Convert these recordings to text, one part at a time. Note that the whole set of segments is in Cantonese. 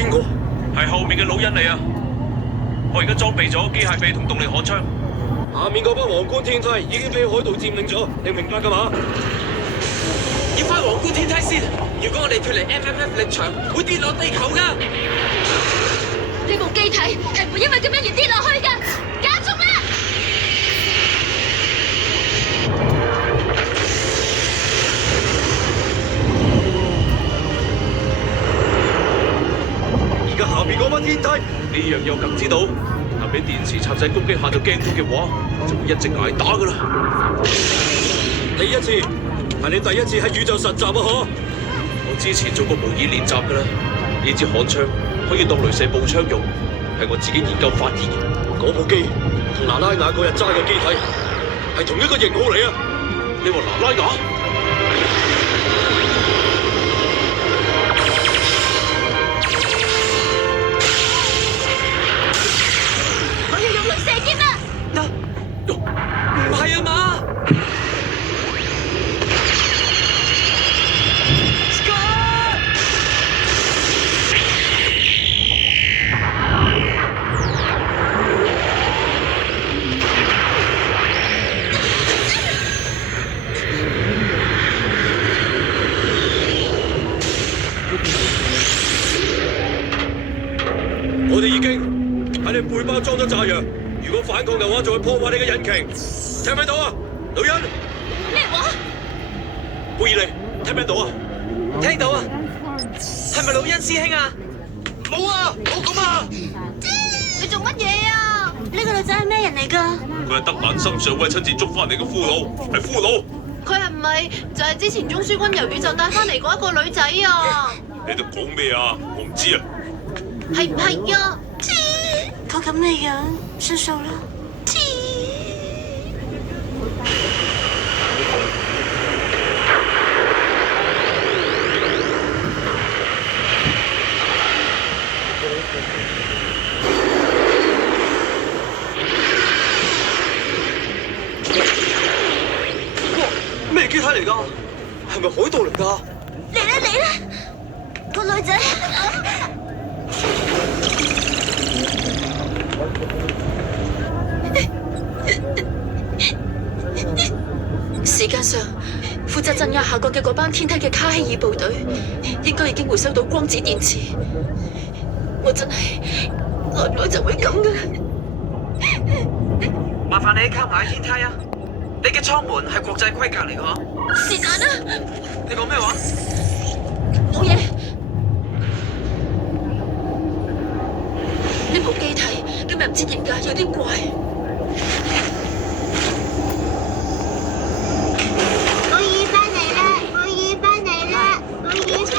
邊個？係後面嘅老人嚟啊！我而家裝備咗機械臂同動力焊槍。下面嗰班皇冠天梯已經俾海盜佔領咗，你明白㗎嘛？要翻皇冠天梯先。如果我哋脱離 FFF 力場，會跌落地球㗎。呢部機體係唔會因為咁樣而跌落去㗎，加速啦！而家下面嗰班天梯，呢樣又梗知道，下俾電池插仔攻擊下到驚到嘅話，就會一直捱打㗎啦。第一次係你第一次喺宇宙實習啊！嗬！我之前做過模擬練習㗎啦，呢支焊槍可以當雷射步槍用，係我自己研究發現嘅。嗰部機同拿拉雅嗰日揸嘅機體係同一個型號嚟啊！你話拿拉雅？我要用雷射劍啦！唔係啊嘛！我哋已經喺你背包裝咗炸藥，如果反抗嘅話，就會破壞你嘅引擎。聽唔聽到啊，女人？咩話？貝爾利，聽唔聽到啊？聽到啊！係咪老恩師兄啊？冇啊，冇咁啊！你做乜嘢啊？呢個女仔係咩人嚟㗎？佢係德蘭森上尉親自捉翻嚟嘅俘虜，係俘虜。佢係唔係就係之前中書軍由宇宙帶翻嚟嗰一個女仔啊？你度講咩啊？我唔知啊。係唔係啊？佢咁嘅樣，算數啦。咩機體嚟㗎？係咪海盜嚟㗎？嚟啦！個女仔。時間上，負責鎮壓下國嘅嗰班天梯嘅卡希爾部隊，應該已經回收到光子電池。我真係耐唔耐就會咁噶啦。麻煩你靠埋天梯啊！你嘅艙門係國際規格嚟㗎嗬？是但啦，你講咩話？冇嘢。呢部機體今日唔知點解有啲怪。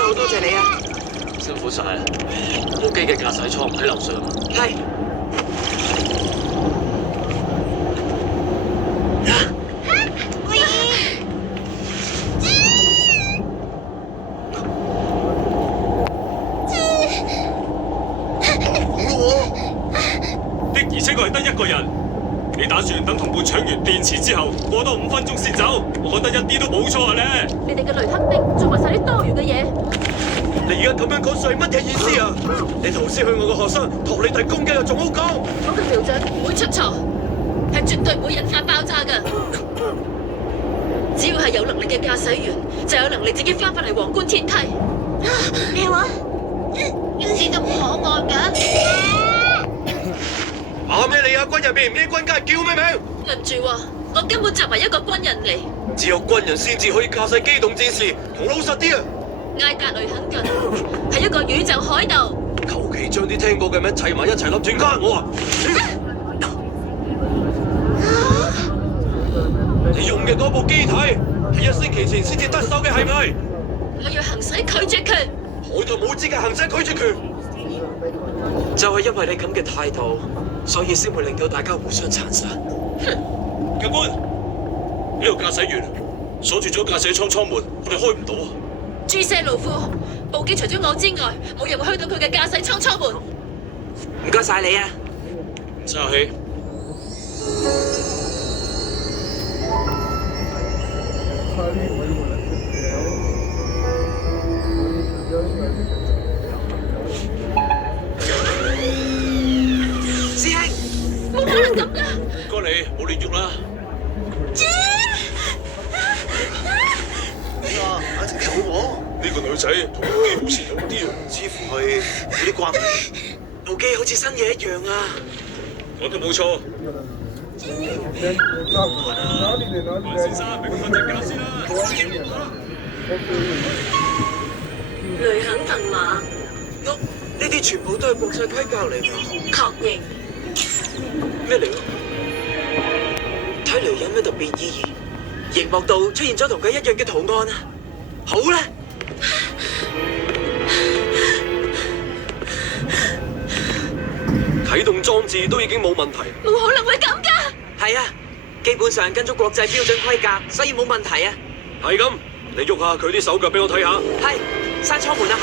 好多謝你啊！辛苦晒啦！部機嘅駕駛艙喺樓上。係。的而且確係得一個人。你打算等同伴搶完電池之後，過多5分鐘先走？我覺得一啲都冇錯咧。你哋嘅雷克兵做埋晒啲多餘嘅嘢。你而家咁樣講係乜嘢意思啊？你頭先向我嘅學生托你弟攻擊又仲好講？我嘅苗長唔會出錯，係絕對唔會引發爆炸㗎。只要係有能力嘅駕駛員，就有能力自己翻返嚟皇冠天梯。咩話？你咁可愛㗎？亞美利亞軍入邊咩軍階叫咩名？對唔住喎，我根本就唔係一個軍人嚟。只有軍人先至可以駕駛機動戰士，同老實啲啊！艾達雷肯頓係一個宇宙海盜。求其將啲聽過嘅名砌埋一齊諗住呃我啊！你用嘅嗰部機體係1星期前先至得手嘅，係咪？我要行使拒絕權。海盜冇資格行使拒絕權。就係因為你咁嘅態度，所以先會令到大家互相殘殺。教官，呢個駕駛員鎖住咗駕駛艙艙門，我哋開唔到啊！朱西路夫，部機除咗我之外，冇人會開到佢嘅駕駛艙艙門。唔該晒你啊！唔使客氣。亂喐啦。冷靜啲好唔好？呢個女仔同部機好似有啲啊，似乎係有啲關係。部機好似新嘢一樣啊！講得冇錯。先生，俾我瞓陣覺先啦。雷肯騰馬呢啲全部都係國際規格嚟㗎。確認。咩嚟㗎？睇嚟有咩特別意義？熒幕度出現咗同佢一樣嘅圖案啊！好啦，啟動裝置都已經冇問題。冇可能會咁㗎！係啊，基本上跟足國際標準規格，所以冇問題啊。係咁，你喐下佢啲手腳俾我睇下。係，閂艙門啦。